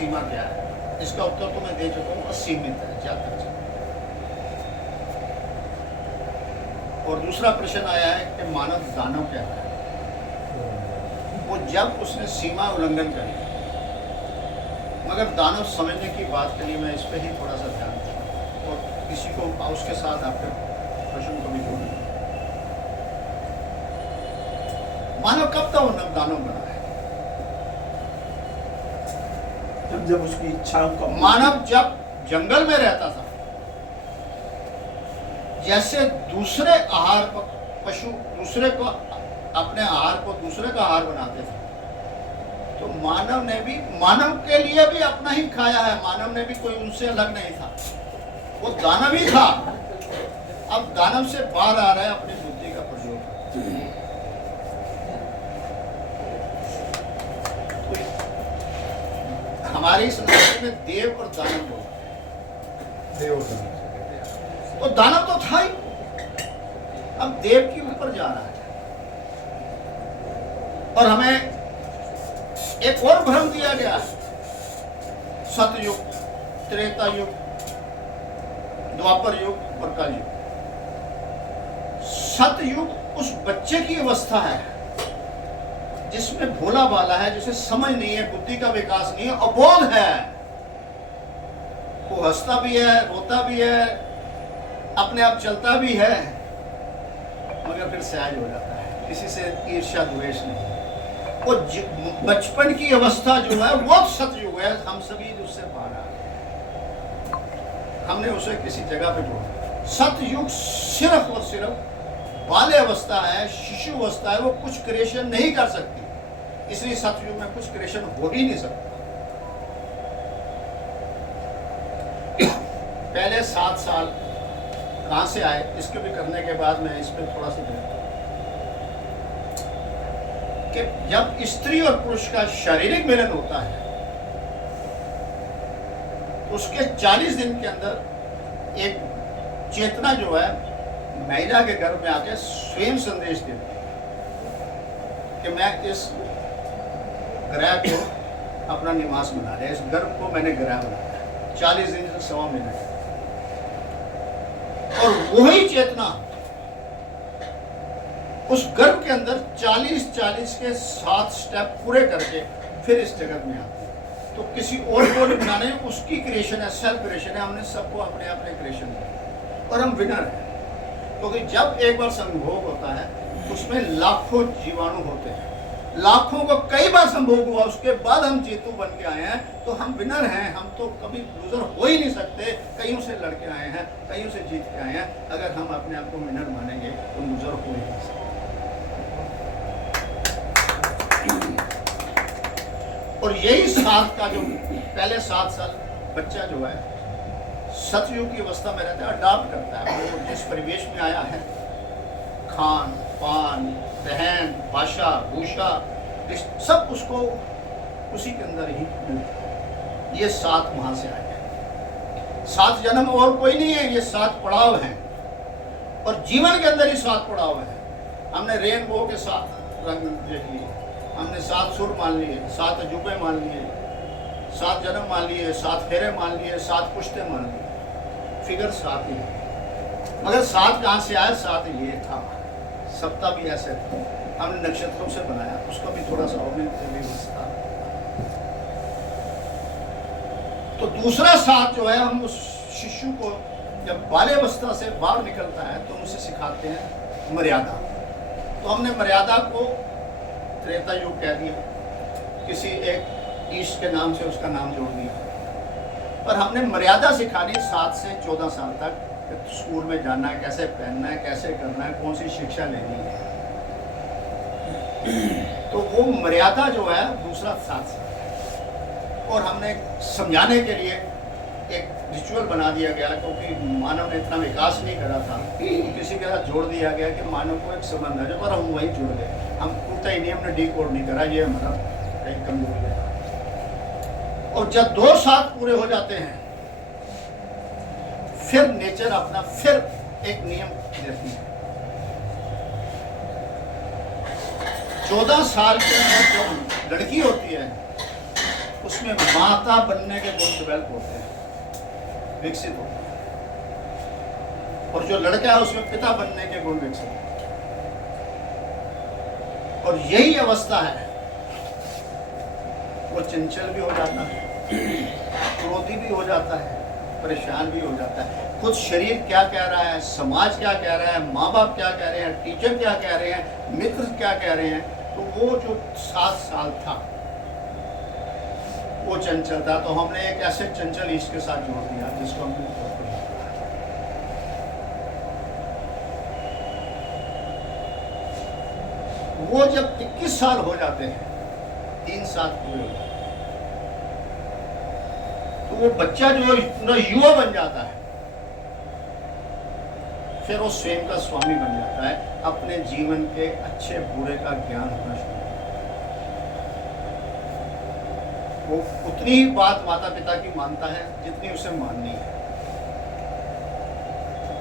सीमा क्या है? इसका उत्तर तो मैं दे चुका हूँ, असीमित है, ज्यादा तक। और दूसरा प्रश्न आया है कि मानव दानव क्या है? वो जब उसने सीमा उल्लंघन करी, मगर दानव समझने की बात के लिए मैं इस पर ही थोड़ा सा ध्यान दूँ और किसी को उसके साथ आपके प्रश्न को भी जोड़ूँ। मानव कब तक उन दानव बना है? जब उसकी इच्छाओं का मानव जब जंगल में रहता था, जैसे दूसरे आहार पशु दूसरे को अपने आहार को दूसरे का आहार बनाते थे, तो मानव ने भी मानव के लिए भी अपना ही खाया है। मानव ने भी कोई उनसे अलग नहीं था, वो दानव ही था। अब दानव से बाहर आ रहा है अपनी बुद्धि का प्रयोग। हमारी संस्कृति में देव और दानव लोग, तो दानव तो था ही, अब देव के ऊपर जा रहा है। और हमें एक और भ्रम दिया गया है, सतयुग, त्रेता युग, द्वापर युग और कलयुग। सतयुग उस बच्चे की अवस्था है जिसमें भोला भाला है, जिसे समझ नहीं है, बुद्धि का विकास नहीं है, अबोध है। वो हंसता भी है, रोता भी है, अपने आप चलता भी है, मगर फिर सहज हो जाता है, किसी से ईर्ष्या द्वेष नहीं। वो बचपन की अवस्था जो है वो सतयुग है। हम सभी उससे बाहर आ गए, हमने उसे किसी जगह पे जोड़ा। सतयुग सिर्फ और सिर्फ बाल्य अवस्था है, शिशु अवस्था है, वो कुछ क्रिएशन नहीं कर सकती, इसलिए सतयुग में कुछ क्रिएशन हो ही नहीं सकता। पहले 7 साल कहां से आए, इसके भी करने के बाद मैं इस पर थोड़ा सा देखता हूं कि जब स्त्री और पुरुष का शारीरिक मिलन होता है, तो उसके 40 दिन के अंदर एक चेतना जो है महिला के गर्भ में आके स्वयं संदेश देती है कि मैं इस ग्रह को अपना निवास बना लिया, इस गर्भ को मैंने ग्रह बनाया। 40 दिन से 1.25 महीने, और वही चेतना उस गर्भ के अंदर 40 के 7 स्टेप पूरे करके फिर इस जगत में आती है। तो किसी और को नहीं बनाने, उसकी क्रिएशन है, सेल्फ क्रिएशन है। हमने सबको अपने अपने क्रिएशन दिए और हम विनर हैं, क्योंकि जब एक बार संभोग होता है उसमें लाखों जीवाणु होते हैं, लाखों को कई बार संभोग हुआ, उसके बाद हम जीतू बन के आए हैं, तो हम विनर हैं। हम तो कभी लूजर हो ही नहीं सकते, कईयों से लड़के आए हैं, कईयों से जीत के आए हैं। अगर हम अपने आप को विनर मानेंगे तो लूजर हो ही नहीं सकते। और यही साथ का जो पहले 7 साल बच्चा जो है सतयुग की अवस्था में रहता है, अडॉप्ट करता है। वो जिस परिवेश में आया है, खान पान, रहन, भाषा, भूषा, सब उसको उसी के अंदर ही मिलता है। ये 7 वहां से आए हैं। 7 जन्म और कोई नहीं है, ये 7 पड़ाव हैं, और जीवन के अंदर ही 7 पड़ाव हैं। हमने रेनबो के 7 रंग देख लिए, हमने 7 सुर मान लिए, 7 अजूबे मान लिए, 7 जन्म मान लिए, 7 फेरे मान लिए, 7 पुश्ते मान लिए। फिगर 7 ही है, मगर 7 कहां से आया? 7 ये था, सप्ताह भी ऐसे था। हमने नक्षत्रों से बनाया, उसका भी थोड़ा सा व्यवस्था। तो दूसरा 7 जो है, हम उस शिशु को जब बाल्यावस्था से बाहर निकलता है तो उसे सिखाते हैं मर्यादा। तो हमने मर्यादा को त्रेता युग कह दिया, किसी एक ईश के नाम से उसका नाम जोड़ दिया। पर हमने मर्यादा सिखानी 7 से 14 साल तक, स्कूल में जाना है, कैसे पहनना है, कैसे करना है, कौन सी शिक्षा लेनी है। तो वो मर्यादा जो है दूसरा 7 साल। और हमने समझाने के लिए एक रिचुअल बना दिया गया, क्योंकि मानव ने इतना विकास नहीं करा था, तो किसी के साथ जोड़ दिया गया कि मानव को एक संबंध है, पर हम वही जुड़ गए। हम पूछते ही नहीं, हमने डिकोड नहीं करा, ये हमारा कहीं कमजोरी है। और जब 2 7 पूरे हो जाते हैं, फिर नेचर अपना फिर एक नियम देती है। 14 साल के अंदर जो लड़की होती है उसमें माता बनने के गुण डेवलप होते हैं, विकसित होते हैं। और जो लड़का है उसमें पिता बनने के गुण विकसित होते हैं। और यही अवस्था है, वो चंचल भी हो जाता है, क्रोधी भी हो जाता है, परेशान भी हो जाता है। खुद शरीर क्या कह रहा है, समाज क्या कह रहा है, माँ बाप क्या कह रहे हैं, टीचर क्या कह रहे हैं, मित्र क्या कह रहे हैं, तो वो जो 7 साल था वो चंचल था। तो हमने एक ऐसे चंचल ईश के साथ जोड़ दिया जिसको हमने वो जब 21 साल हो जाते हैं, 3 साल पूरे हो जाते हैं, तो वो बच्चा जो पूरा युवा बन जाता है, फिर वो स्वयं का स्वामी बन जाता है, अपने जीवन के अच्छे बुरे का ज्ञान होना शुरू होता है। वो उतनी ही बात माता पिता की मानता है जितनी उसे माननी है,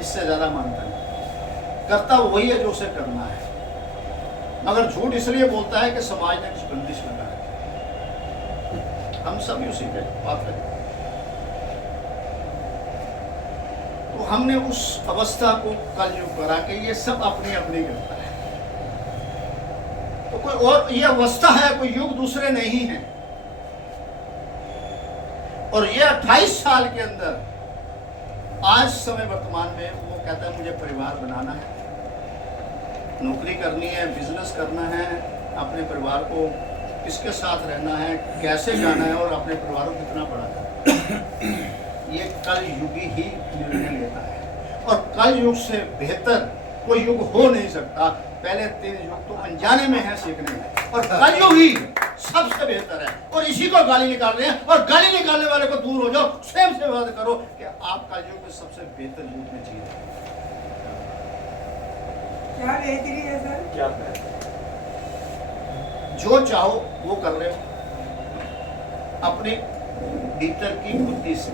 इससे ज्यादा मानता नहीं। करता वही है जो उसे करना है, मगर झूठ इसलिए बोलता है कि समाज ने कुछ बंदिश लगा है। हम सभी उसी पे बात करें। तो हमने उस अवस्था को कलयुग करा के ये सब अपनी अपनी करता है। तो कोई और ये अवस्था है, कोई युग दूसरे नहीं है। और ये 28 साल के अंदर आज समय वर्तमान में वो कहता है मुझे परिवार बनाना है, नौकरी करनी है, बिजनेस करना है, अपने परिवार को किसके साथ रहना है, कैसे जाना है और अपने परिवार को कितना बढ़ाना है। ये कल युगी ही निर्णय लेता है और कल युग से बेहतर कोई युग हो नहीं सकता। पहले 3 युग तो अनजाने में है, सीखने में, और कल युग ही सबसे बेहतर है। और इसी को गाली निकाल रहे हैं, और गाली निकालने वाले को दूर हो जाओ, स्वयं से बात करो कि आप कल युग में सबसे बेहतर युग में जी रहे हैं। क्या बेहतरी है सर? क्या बेहतर? जो चाहो वो कर रहे हो अपने भीतर की बुद्धि से।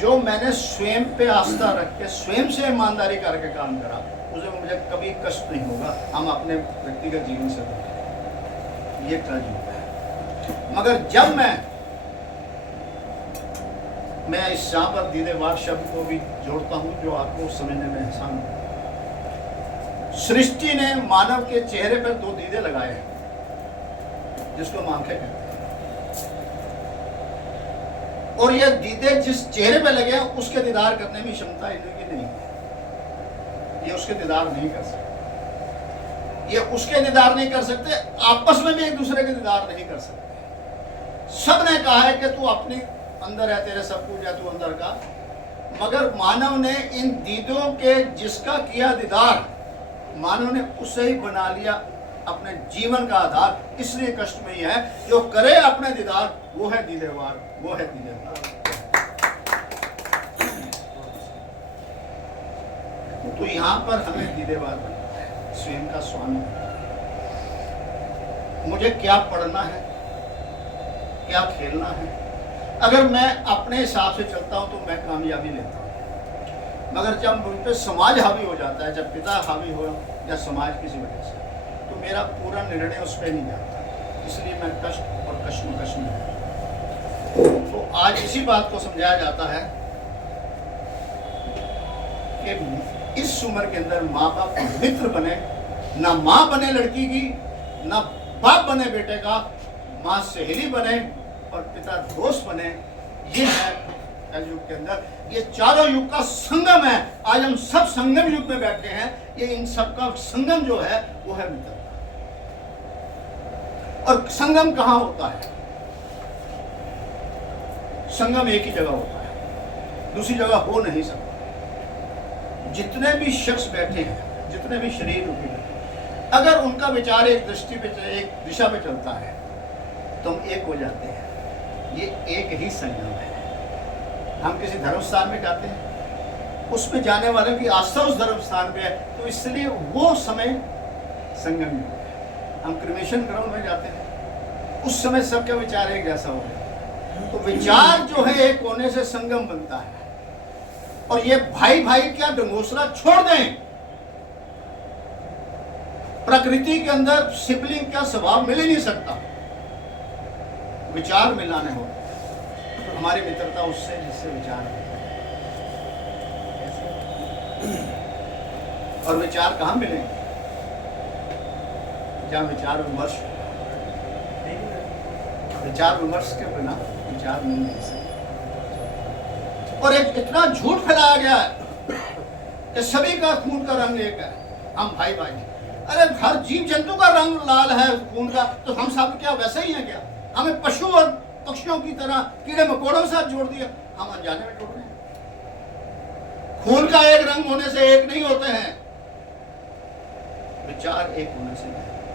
जो मैंने स्वयं पे आस्था रख के स्वयं से ईमानदारी करके काम करा, उसे मुझे कभी कष्ट नहीं होगा। हम अपने व्यक्तिगत जीवन से देखें, ये कल युग है। मगर जब मैं इस यहाँ पर दीदेवार शब्द को भी जोड़ता हूँ जो आपको समझने में आसान है। सृष्टि ने मानव के चेहरे पर 2 दीदे लगाए हैं जिसको हम आंखें कहते हैं। और ये दीदे जिस चेहरे पे लगे हैं उसके दीदार करने में क्षमता इनकी नहीं है। ये उसके दीदार नहीं कर सकते, ये उसके दीदार नहीं कर सकते, आपस में भी एक दूसरे के दीदार नहीं कर सकते। सब ने कहा है कि तू अपने अंदर है, तेरे सब कुछ है, तू अंदर का। मगर मानव ने इन दीदों के जिसका किया दीदार, मानव ने उसे ही बना लिया अपने जीवन का आधार। इसलिए कष्ट में ही है। जो करे अपने दीदार वो है दीदेवार, वो है दीदेवार। तो यहाँ पर हमें दीदेवार बनना है, स्वयं का स्वामी। मुझे क्या पढ़ना है, क्या खेलना है। अगर मैं अपने हिसाब से चलता हूँ तो मैं कामयाबी लेता हूँ। मगर जब मुझ पर समाज हावी हो जाता है, जब पिता हावी हो या समाज किसी वजह से, तो मेरा पूरा निर्णय उस पर नहीं जाता। इसलिए मैं कष्ट और कश्मकश में हूँ। तो आज इसी बात को समझाया जाता है कि इस उम्र के अंदर माँ बाप मित्र बने, ना माँ बने लड़की की, ना बाप बने बेटे का, माँ सहेली बने और पिता दोस्त बने। ये है कलयुग के अंदर, ये चारों युग का संगम है। आज हम सब संगम युग में बैठे हैं। ये इन सब का संगम जो है वो है मित्रता। और संगम कहाँ होता है? संगम एक ही जगह होता है, दूसरी जगह हो नहीं सकता। जितने भी शख्स बैठे हैं, जितने भी शरीर रूपी बैठे हैं, अगर उनका विचार एक दृष्टि पे, एक दिशा पे चलता है तो हम एक हो जाते हैं। ये एक ही संगम है। हम किसी धर्म स्थान में जाते हैं, उसमें जाने वाले की आस्था उस धर्म स्थान पे है, तो इसलिए वो समय संगम युग है। हम क्रिमेशन ग्राउंड में जाते हैं, उस समय सबका विचार एक जैसा हो जाता है। तो विचार जो है एक होने से संगम बनता है। और ये भाई भाई क्या डंगोसला छोड़ दें। प्रकृति के अंदर सिबलिंग का स्वभाव मिल ही नहीं सकता। विचार मिलाने हो, हमारी मित्रता उससे जिससे विचार है। और विचार कहाँ मिलेंगे? जहाँ विचार विमर्श, विचार विमर्श के बिना विचार मिल नहीं सकते। और एक इतना झूठ फैलाया गया है कि सभी का खून का रंग एक है, हम भाई भाई। अरे हर जीव जंतु का रंग लाल है खून का, तो हम सब क्या वैसे ही हैं क्या? हमें पशु और पक्षियों की तरह कीड़े मकोड़ों के साथ जोड़ दिया, हम अनजाने में जोड़ रहे हैं। खून का एक रंग होने से एक नहीं होते हैं, विचार एक होने से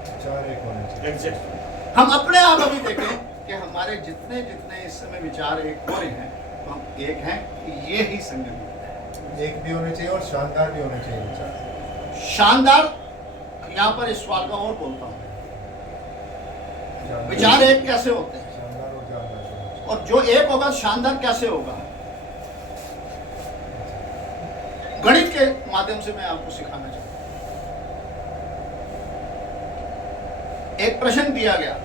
विचार एक होने चाहिए। एग्जैक्टली। हम अपने आप अभी देखें कि हमारे जितने जितने इस समय विचार एक हो रहे हैं, तो हम एक हैं, ये ही संगम है। एक भी होने चाहिए और शानदार भी होने चाहिए विचार। शानदार, यहाँ पर इस सवाल का और बोलता हूँ, विचार एक कैसे होते हैं? शानदार और जानदार। और जो एक होगा शानदार कैसे होगा? गणित के माध्यम से मैं आपको सिखाना चाहता हूं। एक प्रश्न दिया गया,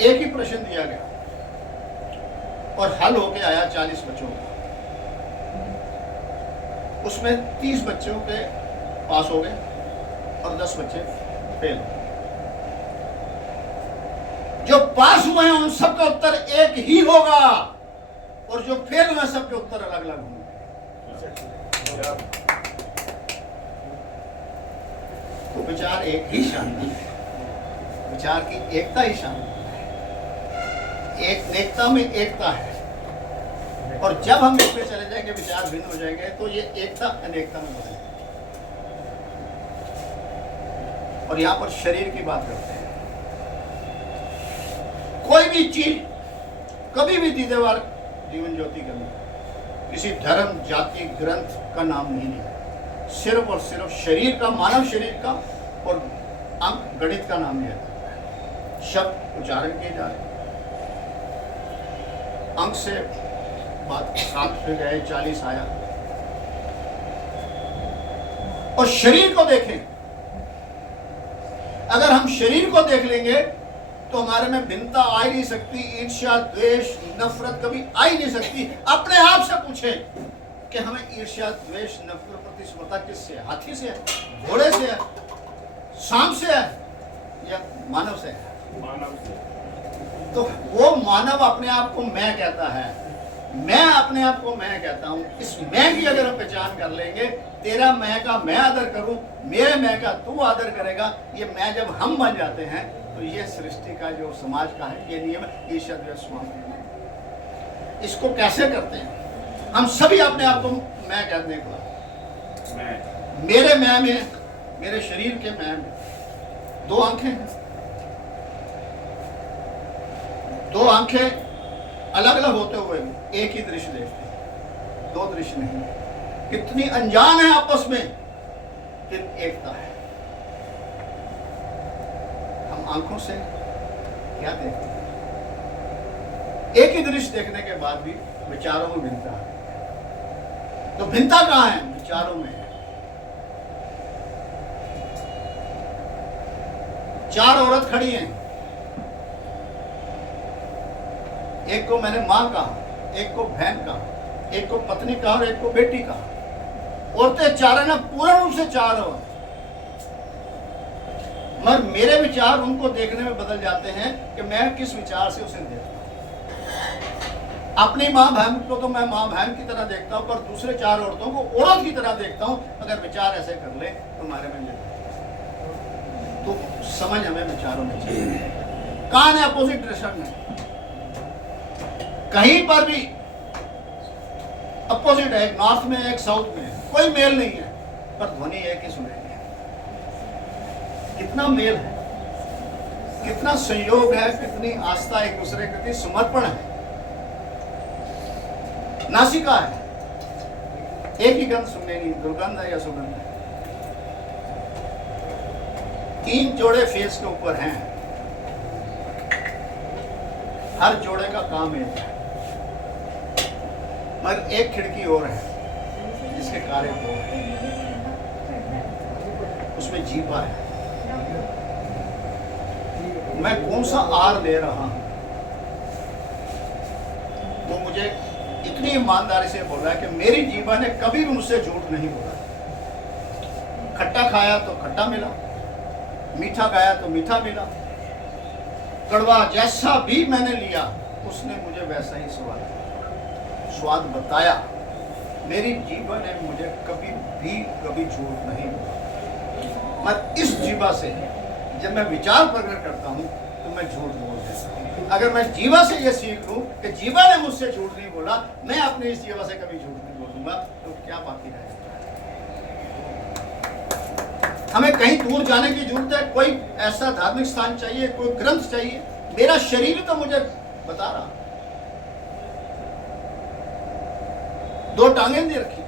एक ही प्रश्न दिया गया और हल होके आया 40 बच्चों का। उसमें 30 बच्चों के पास हो गए और 10 बच्चे फेल हो गए। जो पास हुए हैं उन सबका उत्तर एक ही होगा और जो फेल हुए सबके उत्तर अलग अलग होंगे। तो विचार एक ही शानदार है, विचार की एकता ही शानदार है। एक नेकता में एकता है, और जब हम एक पे चले जाएंगे, विचार भिन्न हो जाएंगे, तो ये एकता अनेकता में बदलेगी। और यहां पर शरीर की बात करते हैं। कोई भी चीज कभी भी दीदेवार जीवन ज्योति के अंदर किसी धर्म जाति ग्रंथ का नाम नहीं लिया, सिर्फ और सिर्फ शरीर का, मानव शरीर का और अंक गणित का नाम लिया जाता है। शब्द उच्चारण किए जा रहे हैं, अंक से बात 7 पे गए, 40 आया। और शरीर को देखें, अगर हम शरीर को देख लेंगे तो हमारे में भिन्नता आ ही नहीं सकती, ईर्ष्या द्वेष नफरत कभी आ ही नहीं सकती। अपने आप से पूछें कि हमें ईर्ष्या द्वेष नफरत प्रतिस्पर्धा किससे है? हाथी से है, घोड़े से है, सांप से है या मानव से है? मानव से। तो वो मानव अपने आप को मैं कहता है, मैं अपने आप को मैं कहता हूं। इस मैं की अगर हम पहचान कर लेंगे, तेरा मैं का मैं आदर करूं, मेरे मैं का तू आदर करेगा, ये मैं जब हम बन जाते हैं तो ये सृष्टि का जो समाज का है ये नियम है, ईर्ष्या द्वेष स्वार्थ। इसको कैसे करते हैं? हम सभी अपने आप को मैं कहने को, मेरे मैं में, मेरे शरीर के मैं में 2 आंखें हैं, 2 आंखें अलग अलग होते हुए एक ही दृश्य देखते हैं, 2 दृश्य नहीं। कितनी अनजान है आपस में, फिर एकता है। हम आंखों से क्या देखते हैं? एक ही दृश्य देखने के बाद भी विचारों में भिन्नता है। तो भिन्नता कहां है? विचारों में है। 4 औरत खड़ी हैं, एक को मैंने मां कहा, एक को बहन कहा, एक को पत्नी कहा और एक को बेटी कहा। औरतें 4 है ना, पूर्ण रूप से 4 हो, मगर मेरे विचार उनको देखने में बदल जाते हैं कि मैं किस विचार से उसे देखता हूं। अपनी मां बहन को तो मैं मां बहन की तरह देखता हूं, पर दूसरे 4 औरतों को औरत की तरह देखता हूं। अगर विचार ऐसे कर ले तो हमारे में तो समझ हमें विचारों में चाहिए। कहां है अपोजिट डायरेक्शन में? कहीं पर भी अपोजिट है, एक नॉर्थ में एक साउथ में, कोई मेल नहीं है, पर ध्वनि एक ही सुनेंगे। कितना मेल है, कितना संयोग है, कितनी आस्था एक दूसरे के प्रति समर्पण है। नासिका है, एक ही गंध सुनने नहीं, दुर्गंध है या सुगंध है। 3 जोड़े फेस के ऊपर हैं, हर जोड़े का काम एक है, मगर एक खिड़की और है जिसके कार्य को उसमें जीवा है। मैं कौन सा आर ले रहा हूं, वो मुझे इतनी ईमानदारी से बोल रहा है कि मेरी जीवा ने कभी भी मुझसे झूठ नहीं बोला। खट्टा खाया तो खट्टा मिला, मीठा खाया तो मीठा मिला, कड़वा जैसा भी मैंने लिया उसने मुझे वैसा ही स्वाद बताया। मेरी जीवा ने मुझे कभी झूठ नहीं बोला। मैं इस जीवा से जब मैं विचार प्रकट करता हूँ तो मैं झूठ बोल देता हूँ। अगर मैं जीवा से ये सीख लूँ कि जीवा ने मुझसे झूठ नहीं बोला, मैं अपने इस जीवा से कभी झूठ नहीं बोलूंगा, तो क्या बाकी रहेगा? हमें कहीं दूर जाने की जरूरत है? कोई ऐसा धार्मिक स्थान चाहिए, कोई ग्रंथ चाहिए? मेरा शरीर तो मुझे बता रहा, 2 टांगें दे रखी,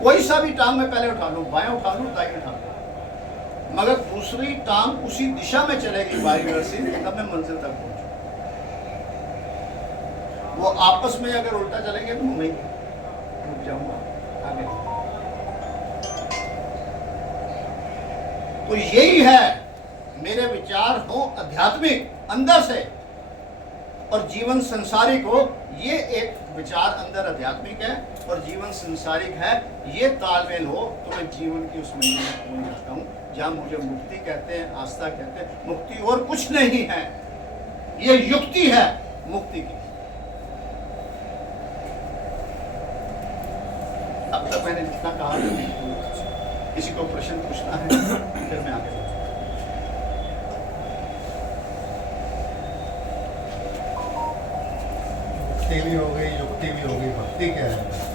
कोई सा भी टांग में पहले उठा लूं, बाएं उठा लूं, दाएं उठा लूं, मगर दूसरी टांग उसी दिशा में चलेगी बाई ओर से, तब मैं मंजिल तक पहुंचूं। वो आपस में अगर उल्टा चलेंगे तो मैं रुक जाऊंगा आगे। तो यही है, मेरे विचार हो आध्यात्मिक अंदर से और जीवन संसारिक हो। ये एक विचार अंदर आध्यात्मिक है और जीवन संसारिक है, ये तालमेल हो तो मैं जीवन की उस मंजिल में पहुंच जाता हूँ जहाँ मुझे मुक्ति कहते हैं, आस्था कहते हैं। मुक्ति और कुछ नहीं है, ये युक्ति है मुक्ति की। अब तक मैंने जितना कहा, किसी को प्रश्न पूछना है फिर मैं आगे बढ़ूंगा। भक्ति भी हो गई, युक्ति भी हो गई। भक्ति क्या है?